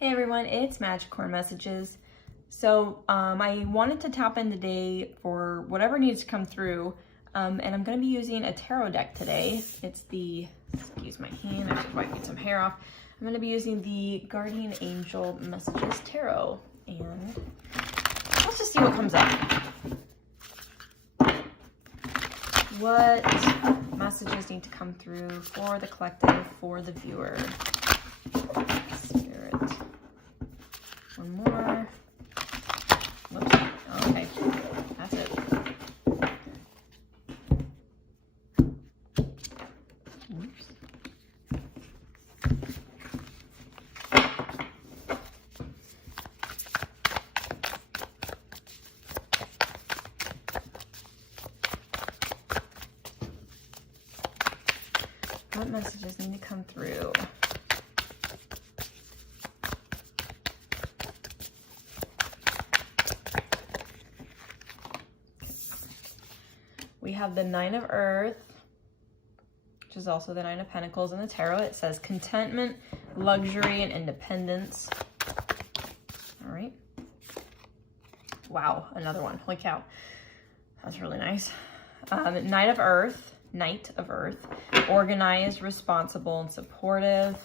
Hey everyone, it's Madgicorn Messages. So I wanted to tap in today for whatever needs to come through, and I'm going to be using a tarot deck today. It's the, excuse my hand, I should probably get some hair off. I'm going to be using the Guardian Angel Messages Tarot, and let's just see what comes up. What messages need to come through for the collective, for the viewer? Spirit. One more. Whoops. Okay. That's it. Oops. What messages need to come through? We have the Nine of Earth, which is also the Nine of Pentacles in the tarot. It says contentment, luxury, and independence. All right. Wow, another one. Holy cow. That's really nice. Knight of Earth, organized, responsible, and supportive.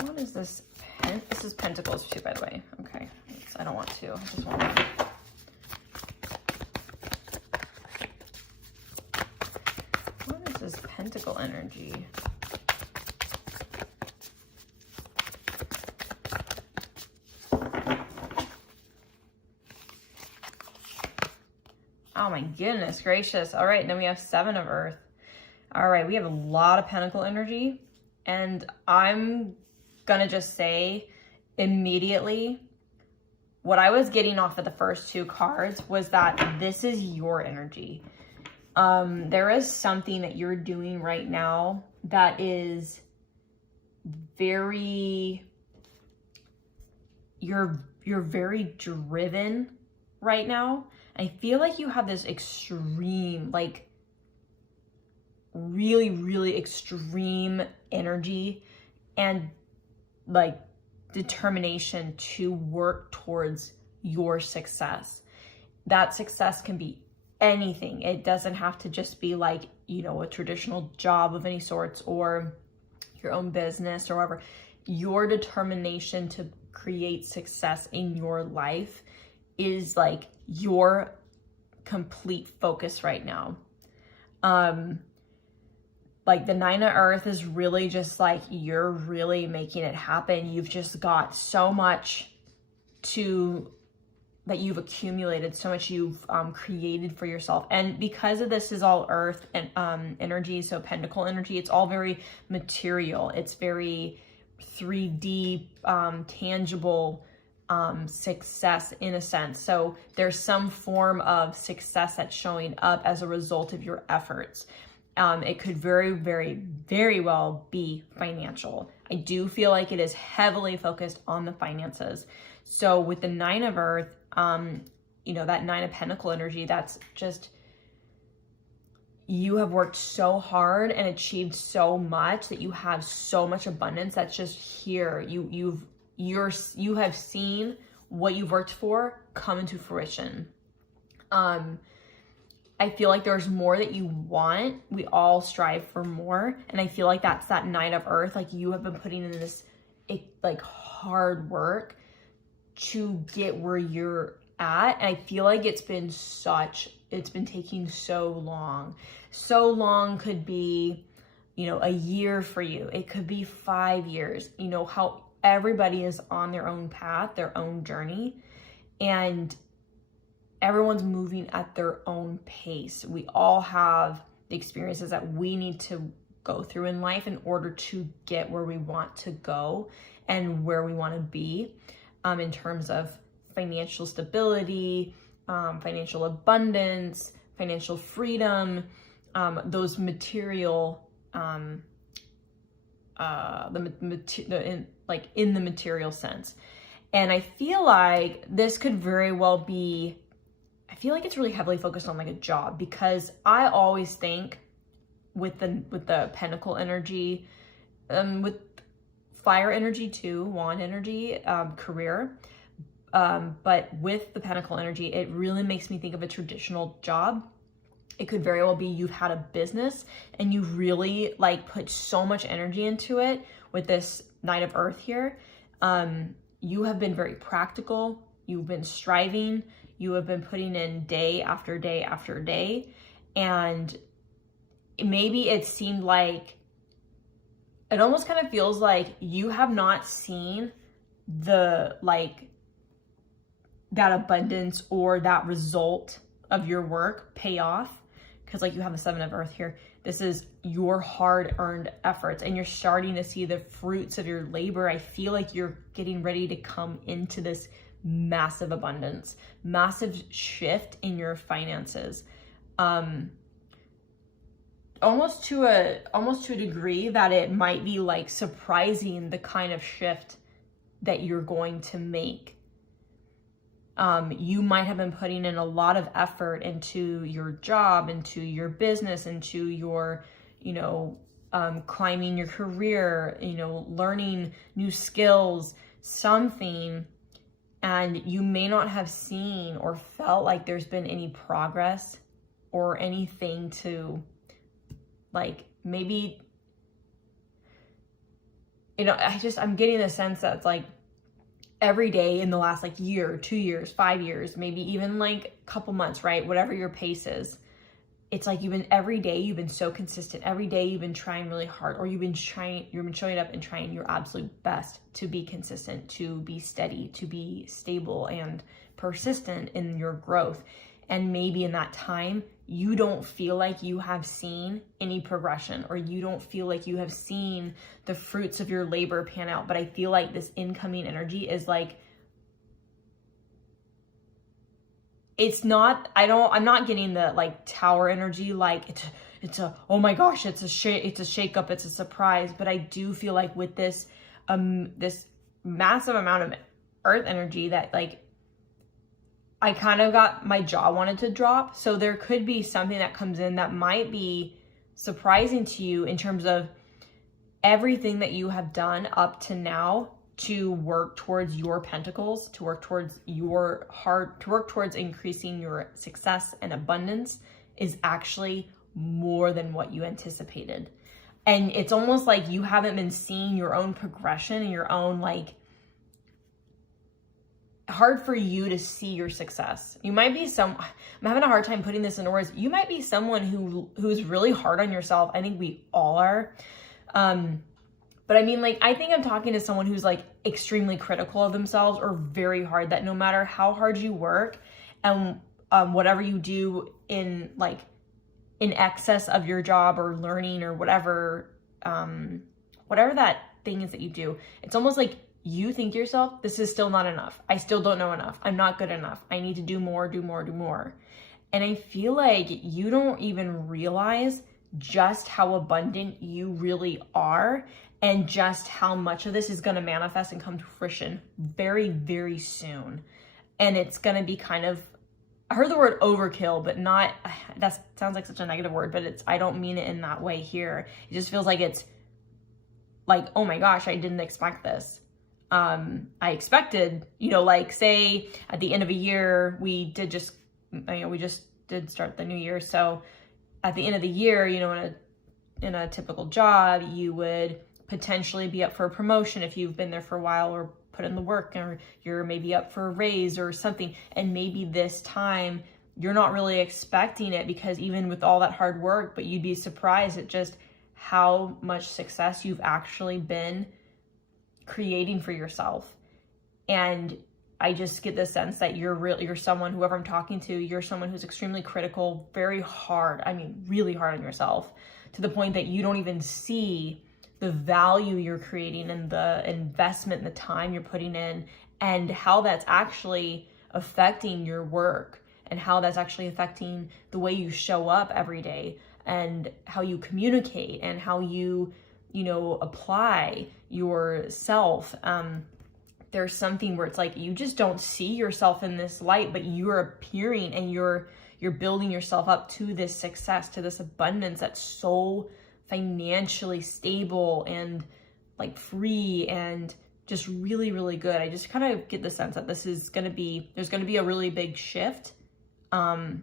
What is this? This is Pentacles too, by the way. Okay, I don't want to. I just want one. What is this Pentacle energy? Oh my goodness gracious. All right, then we have Seven of Earth. All right, we have a lot of Pentacle energy, and I'm gonna just say immediately what I was getting off of the first two cards was that this is your energy. There is something that you're doing right now that is very, you're very driven right now. I feel like you have this extreme, like really extreme energy and like determination to work towards your success. That success can be anything. It doesn't have to just be like, you know, a traditional job of any sorts or your own business or whatever. Your determination to create success in your life is like your complete focus right now. Like the Nine of Earth is really just like, you're really making it happen. You've just got so much that you've accumulated, so much you've created for yourself. And because of this is all Earth and energy, so Pentacle energy, it's all very material. It's very 3D, tangible success in a sense. So there's some form of success that's showing up as a result of your efforts. It could very well be financial. I do feel like it is heavily focused on the finances. So with the Nine of Earth, you know, that Nine of Pentacle energy, that's just, you have worked so hard and achieved so much that you have so much abundance that's just here. You have seen what you've worked for come into fruition. I feel like there's more that you want. We all strive for more. And I feel like that's that Nine of Earth. Like you have been putting in this like hard work to get where you're at. And I feel like it's been taking so long. So long could be, you know, a year for you. It could be 5 years. You know, how everybody is on their own path, their own journey. And everyone's moving at their own pace. We all have the experiences that we need to go through in life in order to get where we want to go and where we want to be, in terms of financial stability, financial abundance, financial freedom, those material in the material sense. And I feel like this could very well be, I feel like it's really heavily focused on like a job, because I always think with the pentacle energy, with fire energy too, wand energy, career, but with the pentacle energy, it really makes me think of a traditional job. It could very well be you've had a business and you've really like put so much energy into it with this Knight of Earth here. You have been very practical. You've been striving. You have been putting in day after day after day. And maybe it seemed like, it almost kind of feels like you have not seen the, like, that abundance or that result of your work pay off. Because like you have the Seven of Earth here. This is your hard-earned efforts and you're starting to see the fruits of your labor. I feel like you're getting ready to come into this massive abundance, massive shift in your finances. Almost to a degree that it might be like surprising the kind of shift that you're going to make. You might have been putting in a lot of effort into your job, into your business, into your, climbing your career, learning new skills, something, and you may not have seen or felt like there's been any progress or anything to, like, maybe, I'm getting the sense that it's like, every day in the last like year, 2 years, 5 years, maybe even like a couple months, right? Whatever your pace is. It's like every day you've been so consistent. Every day you've been trying really hard, or you've been showing up and trying your absolute best to be consistent, to be steady, to be stable and persistent in your growth. And maybe in that time, you don't feel like you have seen any progression, or you don't feel like you have seen the fruits of your labor pan out. But I feel like this incoming energy is like, I'm not getting the like tower energy, like it's a, oh my gosh, it's a shake up, it's a surprise. But I do feel like with this, this massive amount of earth energy that like, I kind of got, my jaw wanted to drop. So there could be something that comes in that might be surprising to you in terms of everything that you have done up to now to work towards your pentacles, to work towards your heart, to work towards increasing your success and abundance is actually more than what you anticipated. And it's almost like you haven't been seeing your own progression and your own like, hard for you to see your success. You might be I'm having a hard time putting this into words. You might be someone who's really hard on yourself. I think we all are. But I mean, like, I think I'm talking to someone who's like extremely critical of themselves, or very hard, that no matter how hard you work and whatever you do in excess of your job or learning or whatever that thing is that you do, it's almost like you think to yourself, this is still not enough. I still don't know enough. I'm not good enough. I need to do more, do more, do more. And I feel like you don't even realize just how abundant you really are, and just how much of this is going to manifest and come to fruition very, very soon. And it's going to be kind of, I heard the word overkill, but not, that sounds like such a negative word, but I don't mean it in that way here. It just feels like it's like, oh my gosh, I didn't expect this. I expected, like say at the end of a year, we just did start the new year. So at the end of the year, in a typical job, you would potentially be up for a promotion if you've been there for a while, or put in the work, or you're maybe up for a raise or something. And maybe this time you're not really expecting it, because even with all that hard work, but you'd be surprised at just how much success you've actually been creating for yourself. And I just get the sense that you're someone, whoever I'm talking to, you're someone who's extremely critical, very hard, really hard on yourself, to the point that you don't even see the value you're creating and the investment and the time you're putting in, and how that's actually affecting your work, and how that's actually affecting the way you show up every day, and how you communicate, and how you apply yourself. There's something where it's like, you just don't see yourself in this light, but you're appearing and you're building yourself up to this success, to this abundance that's so financially stable and like free and just really, really good. I just kind of get the sense that there's going to be a really big shift. I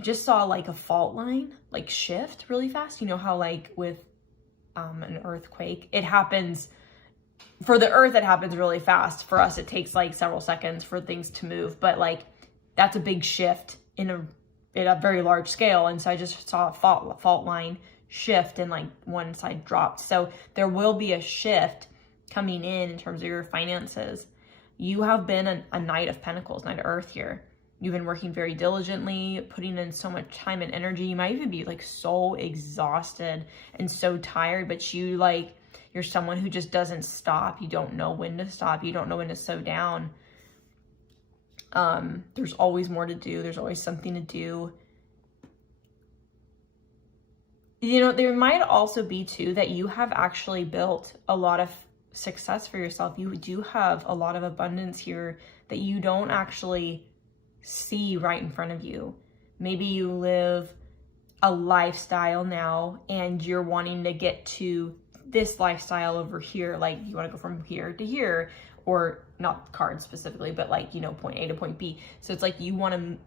just saw like a fault line, like shift really fast. You know how like with an earthquake, it happens, for the earth, it happens really fast. For us, it takes like several seconds for things to move, but like that's a big shift in a very large scale. And so I just saw a fault line shift and like one side dropped. So there will be a shift coming in terms of your finances. You have been a Knight of Pentacles, Knight of Earth here. You've been working very diligently, putting in so much time and energy. You might even be like so exhausted and so tired, but you're someone who just doesn't stop. You don't know when to stop. You don't know when to slow down. There's always more to do. There's always something to do. There might also be too that you have actually built a lot of success for yourself. You do have a lot of abundance here that you don't actually see right in front of you. Maybe you live a lifestyle now and you're wanting to get to this lifestyle over here. Like you want to go from here to here, or not cards specifically, but like, point A to point B. So it's like you want to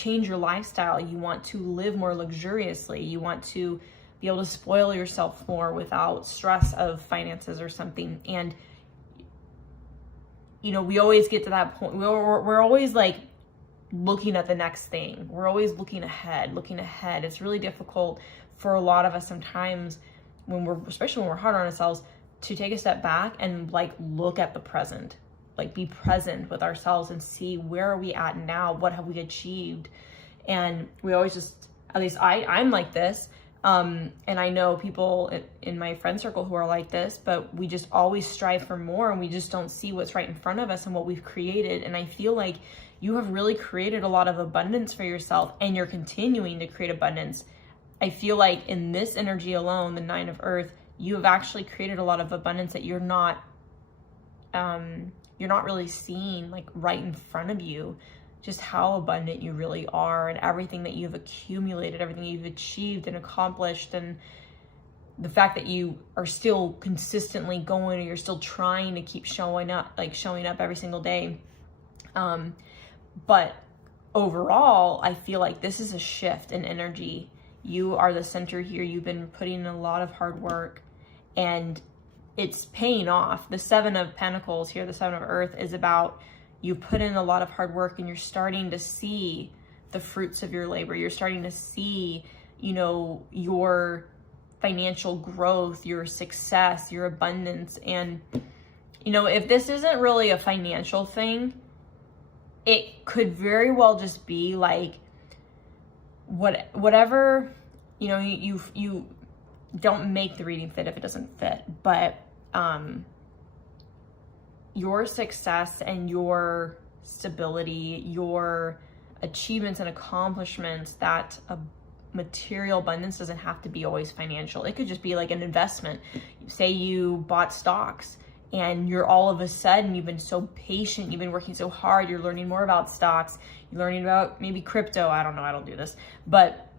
change your lifestyle. You want to live more luxuriously. You want to be able to spoil yourself more without stress of finances or something. And, we always get to that point. We're always like looking at the next thing. We're always looking ahead. It's really difficult for a lot of us sometimes especially when we're hard on ourselves, to take a step back and like look at the present, like be present with ourselves and see where are we at now? What have we achieved? And we always just, at least I'm like this. And I know people in my friend circle who are like this, but we just always strive for more and we just don't see what's right in front of us and what we've created. And I feel like you have really created a lot of abundance for yourself and you're continuing to create abundance. I feel like in this energy alone, the Nine of Earth, you have actually created a lot of abundance that you're not really seeing like right in front of you, just how abundant you really are and everything that you've accumulated, everything you've achieved and accomplished, and the fact that you are still consistently going, or you're still trying to keep showing up every single day. But overall, I feel like this is a shift in energy. You are the center here. You've been putting in a lot of hard work and it's paying off. The Seven of Pentacles here, the Seven of Earth, is about you put in a lot of hard work and you're starting to see the fruits of your labor. You're starting to see, your financial growth, your success, your abundance. And, if this isn't really a financial thing, it could very well just be like, whatever, you don't make the reading fit if it doesn't fit, but your success and your stability, your achievements and accomplishments, that material abundance doesn't have to be always financial. It could just be like an investment. Say you bought stocks and you're all of a sudden, you've been so patient, you've been working so hard, you're learning more about stocks, you're learning about maybe crypto. I don't know, I don't do this, but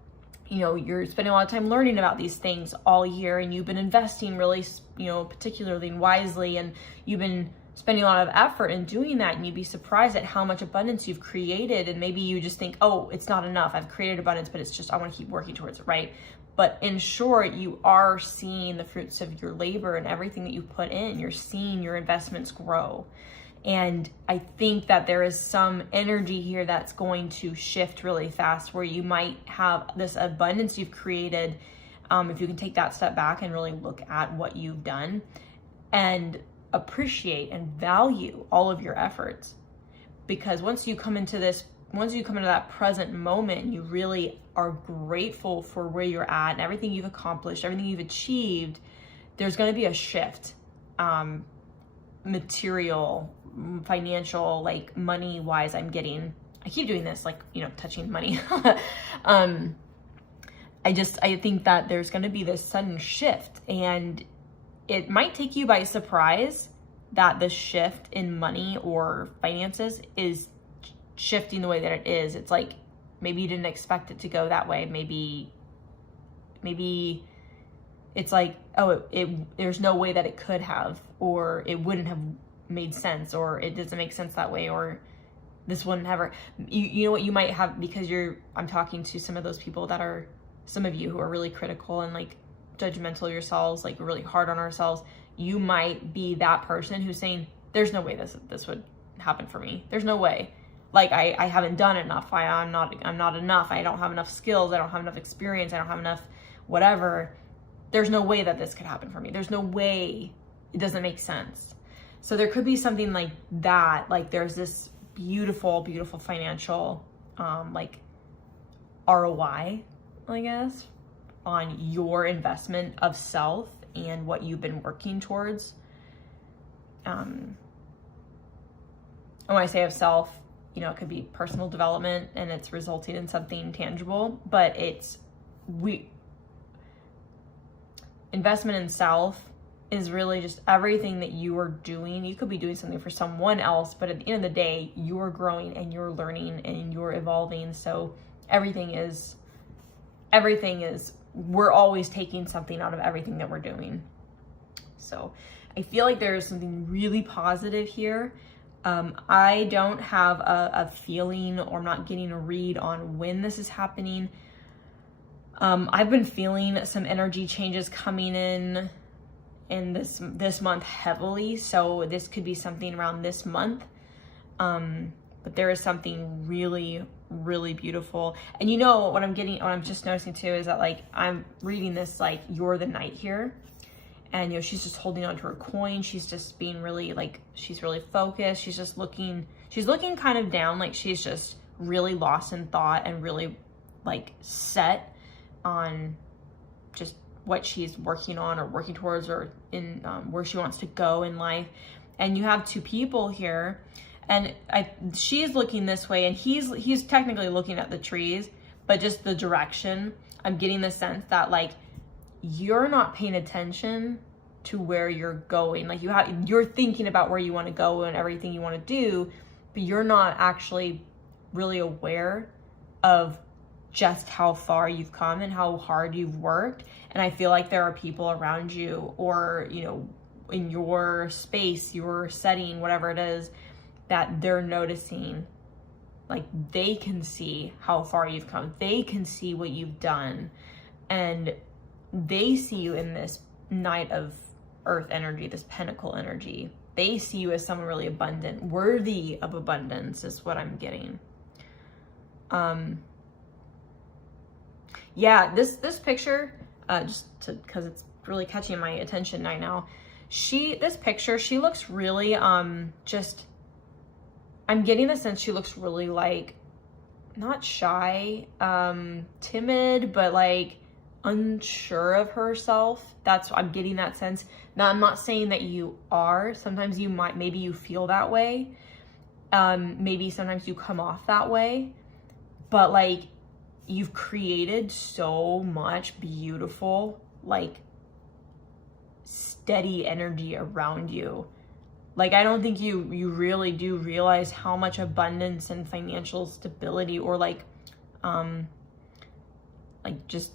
you're spending a lot of time learning about these things all year, and you've been investing really, particularly and wisely, and you've been spending a lot of effort in doing that, and you'd be surprised at how much abundance you've created. And maybe you just think, oh, it's not enough. I've created abundance, but it's just, I want to keep working towards it, right? But in short, you are seeing the fruits of your labor and everything that you put in. You're seeing your investments grow. And I think that there is some energy here that's going to shift really fast, where you might have this abundance you've created. If you can take that step back and really look at what you've done and appreciate and value all of your efforts. Because once you come into that present moment, you really are grateful for where you're at and everything you've accomplished, everything you've achieved, there's going to be a shift. Material, financial, like money wise, I keep doing this, like, touching money. I I think that there's going to be this sudden shift, and it might take you by surprise that the shift in money or finances is shifting the way that it is. It's like, maybe you didn't expect it to go that way. Maybe it's like, oh, there's no way that it could have, or it wouldn't have made sense, or it doesn't make sense that way, or this wouldn't ever, you know what you might have, because I'm talking to some of those people that are, some of you who are really critical and like judgmental of yourselves, like really hard on ourselves. You might be that person who's saying, there's no way this would happen for me. There's no way. Like, I haven't done enough. I'm not enough. I don't have enough skills. I don't have enough experience. I don't have enough whatever. There's no way that this could happen for me. There's no way. It doesn't make sense. So there could be something like that. Like, there's this beautiful, beautiful financial, like ROI, I guess, on your investment of self and what you've been working towards. And when I say of self, you know, it could be personal development and it's resulting in something tangible, but investment in self is really just everything that you are doing. You could be doing something for someone else, but at the end of the day, you're growing and you're learning and you're evolving. So everything is, we're always taking something out of everything that we're doing. So I feel like there's something really positive here. I don't have a feeling, or I'm not getting a read on when this is happening. I've been feeling some energy changes coming in this month heavily. So this could be something around this month. But there is something really, really beautiful. And you know, what I'm just noticing too is that, like, I'm reading this, like, you're the knight here. And, you know, she's just holding on to her coin. She's just being really, like, she's really focused. She's looking kind of down, like she's just really lost in thought and really, like, set on just what she's working on or working towards, or in where she wants to go in life. And you have two people here, and she's looking this way, and he's technically looking at the trees, but just the direction. I'm getting the sense that, like, you're not paying attention to where you're going. Like, you're thinking about where you want to go and everything you want to do, but you're not actually really aware of just how far you've come and how hard you've worked. And I feel like there are people around you, or, you know, in your space, your setting, whatever it is, that they're noticing. Like, they can see how far you've come. They can see what you've done. And they see you in this Knight of Earth energy, this Pentacle energy. They see you as someone really abundant, worthy of abundance is what I'm getting. Yeah, this picture, because it's really catching my attention right now. This picture, she looks really, I'm getting the sense she looks really, like, not shy, timid, but, like, unsure of herself. I'm getting that sense. Now, I'm not saying that you are. Sometimes maybe you feel that way. Maybe sometimes you come off that way, but, like, you've created so much beautiful, like, steady energy around you. Like, I don't think you really do realize how much abundance and financial stability, or like just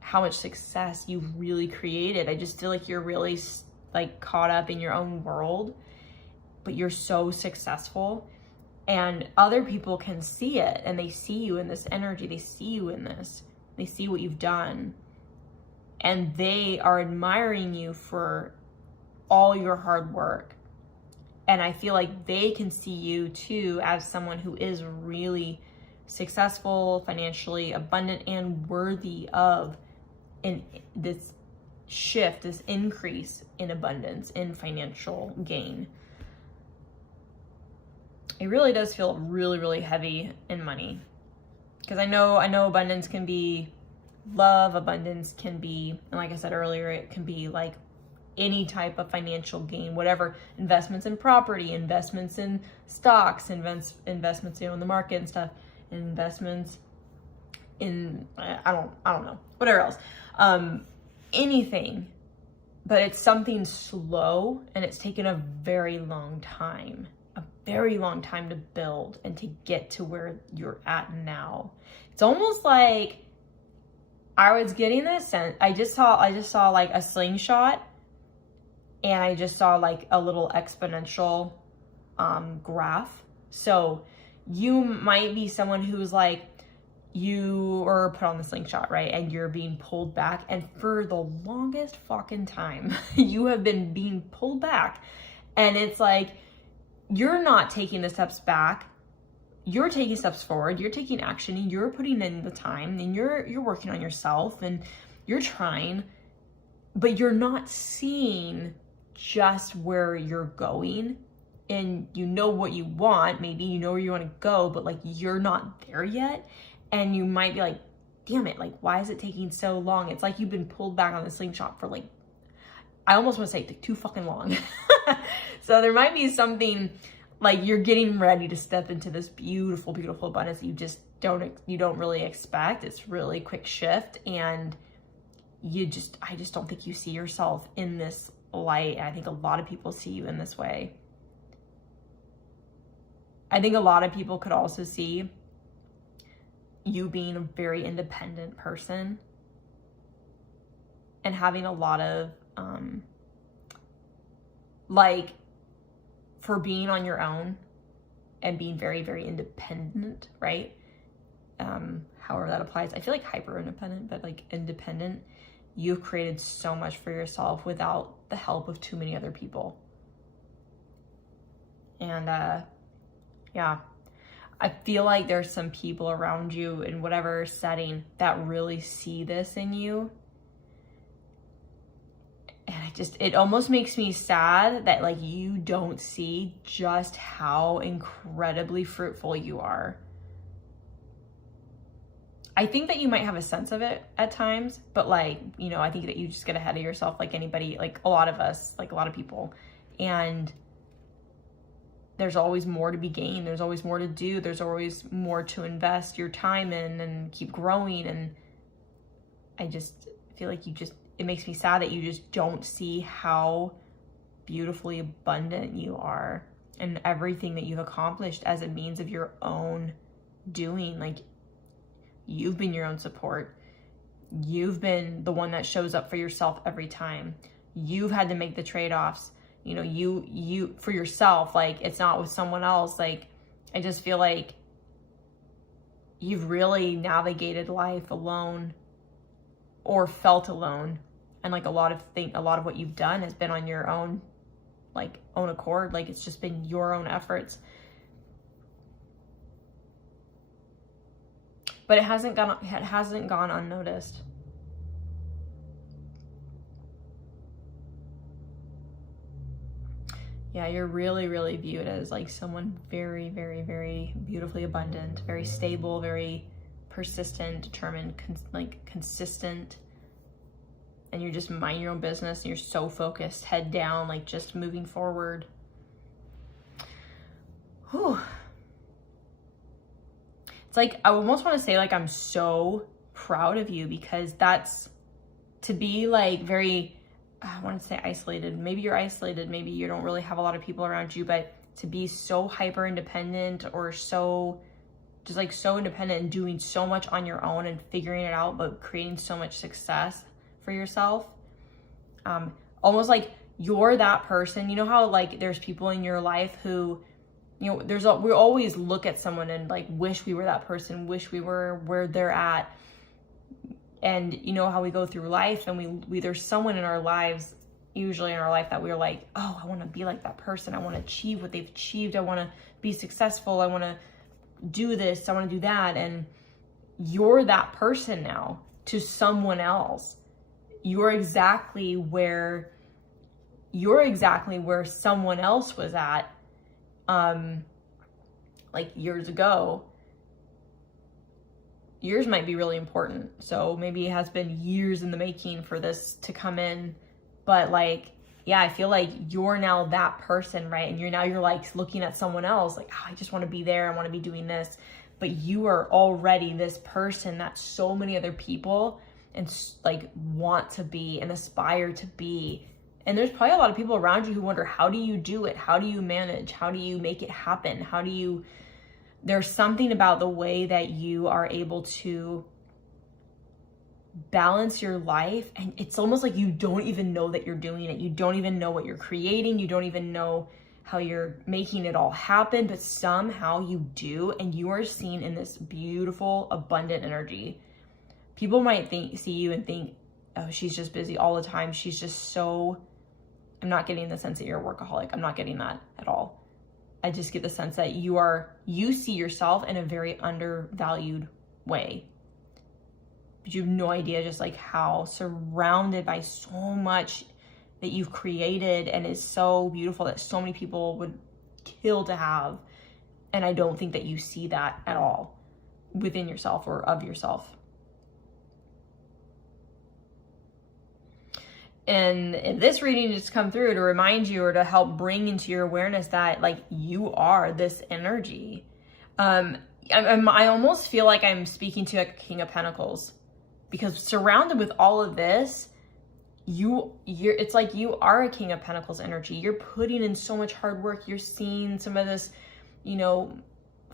how much success you've really created. I just feel like you're really, like, caught up in your own world, but you're so successful, and other people can see it, and they see you in this energy. They see you in this. They see what you've done, and they are admiring you for all your hard work. And I feel like they can see you too as someone who is really successful, financially abundant, and worthy of this shift, this increase in abundance, in financial gain. It really does feel really, really heavy in money. Because I know abundance can be love, abundance can be, and like I said earlier, it can be like any type of financial gain, whatever, investments in property, investments in stocks, investments, in the market and stuff, investments I don't know, whatever else, anything, but it's something slow, and it's taken a very long time to build and to get to where you're at now. It's almost like I was getting this sense. I just saw like a slingshot, and I just saw like a little exponential graph. So you might be someone who's like, you are put on the slingshot, right? And you're being pulled back. And for the longest fucking time, you have been being pulled back. And it's like, you're not taking the steps back. You're taking steps forward. You're taking action, and you're putting in the time, and you're working on yourself, and you're trying, but you're not seeing just where you're going. And you know what you want. Maybe you know where you want to go, but like, you're not there yet. And you might be like, damn it, like, why is it taking so long? It's like you've been pulled back on the slingshot for like, I almost want to say too fucking long. So there might be something like you're getting ready to step into this beautiful, beautiful abundance that you don't really expect. It's really quick shift, and I just don't think you see yourself in this light. I think a lot of people see you in this way. I think a lot of people could also see you being a very independent person and having a lot of, like, for being on your own and being very, very independent, right? However that applies. I feel like hyper independent, but like independent. You've created so much for yourself without the help of too many other people. And, yeah, I feel like there's some people around you in whatever setting that really see this in you. And it almost makes me sad that like you don't see just how incredibly fruitful you are. I think that you might have a sense of it at times, but like, you know, I think that you just get ahead of yourself like anybody, like a lot of us, like a lot of people. And there's always more to be gained. There's always more to do. There's always more to invest your time in and keep growing. And I just feel like it makes me sad that you just don't see how beautifully abundant you are and everything that you've accomplished as a means of your own doing. Like, you've been your own support. You've been the one that shows up for yourself every time. You've had to make the trade-offs. You know, you for yourself, like, it's not with someone else. Like, I just feel like you've really navigated life alone or felt alone. And like a lot of what you've done has been on your own, like, own accord. Like, it's just been your own efforts. But it hasn't gone unnoticed. Yeah, you're really, really viewed as like someone very, very, very beautifully abundant, very stable, very persistent, determined, consistent. And you just mind your own business, and you're so focused, head down, like just moving forward. Whew. It's like, I almost want to say like, I'm so proud of you, because that's, to be like very, I want to say isolated. Maybe you're isolated. Maybe you don't really have a lot of people around you, but to be so hyper independent, or so just like so independent and doing so much on your own and figuring it out, but creating so much success for yourself. Almost like you're that person. You know how like there's people in your life who, you know, we always look at someone and like wish we were that person, wish we were where they're at. And you know how we go through life, and we there's someone in our lives, usually in our life, that we're like, oh, I want to be like that person. I want to achieve what they've achieved. I want to be successful. I want to do this. I want to do that. And you're that person now to someone else. You're exactly where someone else was at, like years ago. Yours might be really important. So maybe it has been years in the making for this to come in. But like, yeah, I feel like you're now that person, right? And you're like looking at someone else like, oh, I just want to be there. I want to be doing this. but you are already this person that so many other people and like want to be and aspire to be. And there's probably a lot of people around you who wonder, how do you do it? How do you manage? How do you make it happen? There's something about the way that you are able to balance your life, and it's almost like you don't even know that you're doing it. You don't even know what you're creating. You don't even know how you're making it all happen, but somehow you do, and you are seen in this beautiful, abundant energy. People might see you and think, oh, she's just busy all the time. She's just so... I'm not getting the sense that you're a workaholic. I'm not getting that at all. I just get the sense that you see yourself in a very undervalued way. But you have no idea just like how surrounded by so much that you've created and is so beautiful that so many people would kill to have. And I don't think that you see that at all within yourself or of yourself. And if this reading just come through to remind you or to help bring into your awareness that like you are this energy. I almost feel like I'm speaking to a King of Pentacles, because surrounded with all of this, it's like you are a King of Pentacles energy. You're putting in so much hard work. You're seeing some of this,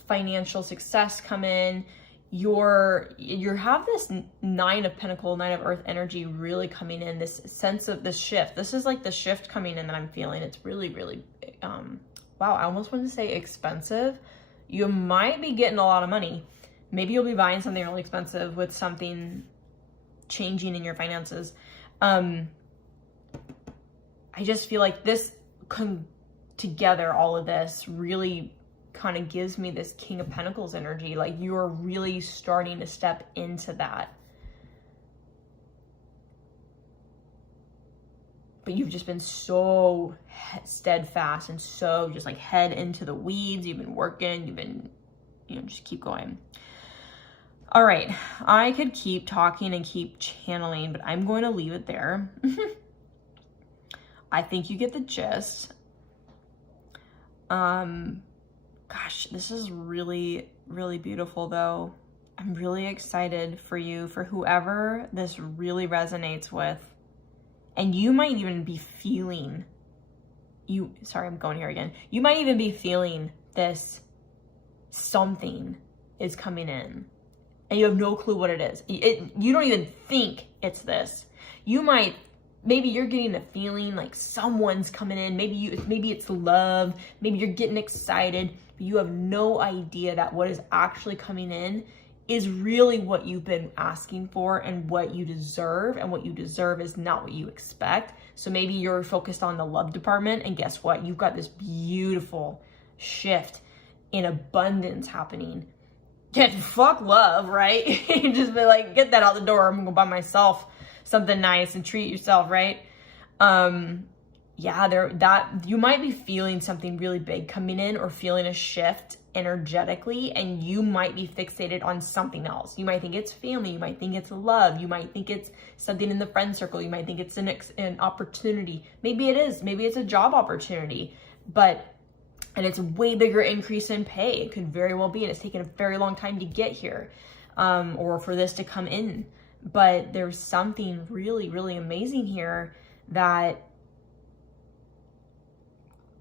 financial success come in. You have this Nine of Pentacles, Nine of Earth energy really coming in, this sense of this shift. This is like the shift coming in that I'm feeling. It's really, really, wow, I almost want to say expensive. You might be getting a lot of money. Maybe you'll be buying something really expensive with something changing in your finances. I just feel like this together, all of this really kind of gives me this King of Pentacles energy. Like you're really starting to step into that. But you've just been so steadfast and so just like head into the weeds. You've been working, you've been, just keep going. All right, I could keep talking and keep channeling, but I'm going to leave it there. I think you get the gist. Gosh, this is really, really beautiful though. I'm really excited for you, for whoever this really resonates with. And you might even be feeling, sorry, I'm going here again. You might even be feeling this, something is coming in. And you have no clue what it is. You don't even think it's this. Maybe you're getting a feeling like someone's coming in. Maybe it's love. Maybe you're getting excited, but you have no idea that what is actually coming in is really what you've been asking for and what you deserve. And what you deserve is not what you expect. So maybe you're focused on the love department, and guess what? You've got this beautiful shift in abundance happening. Fuck love, right? You just be like, get that out the door. I'm gonna go buy myself something nice and treat yourself, right? You might be feeling something really big coming in, or feeling a shift energetically, and you might be fixated on something else. You might think it's family, you might think it's love, you might think it's something in the friend circle, you might think it's an opportunity. Maybe it is, maybe it's a job opportunity, and it's a way bigger increase in pay. It could very well be, and it's taken a very long time to get here, or for this to come in. But there's something really, really amazing here that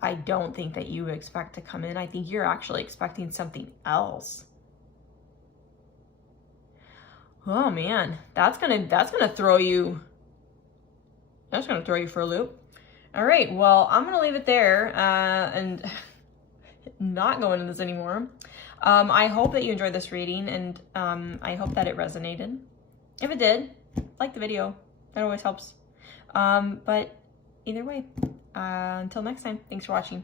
I don't think that you expect to come in. I think you're actually expecting something else. Oh man, that's gonna throw you for a loop. All right, well, I'm gonna leave it there and not go into this anymore. I hope that you enjoyed this reading, and I hope that it resonated. If it did, like the video. That always helps. But either way, until next time, thanks for watching.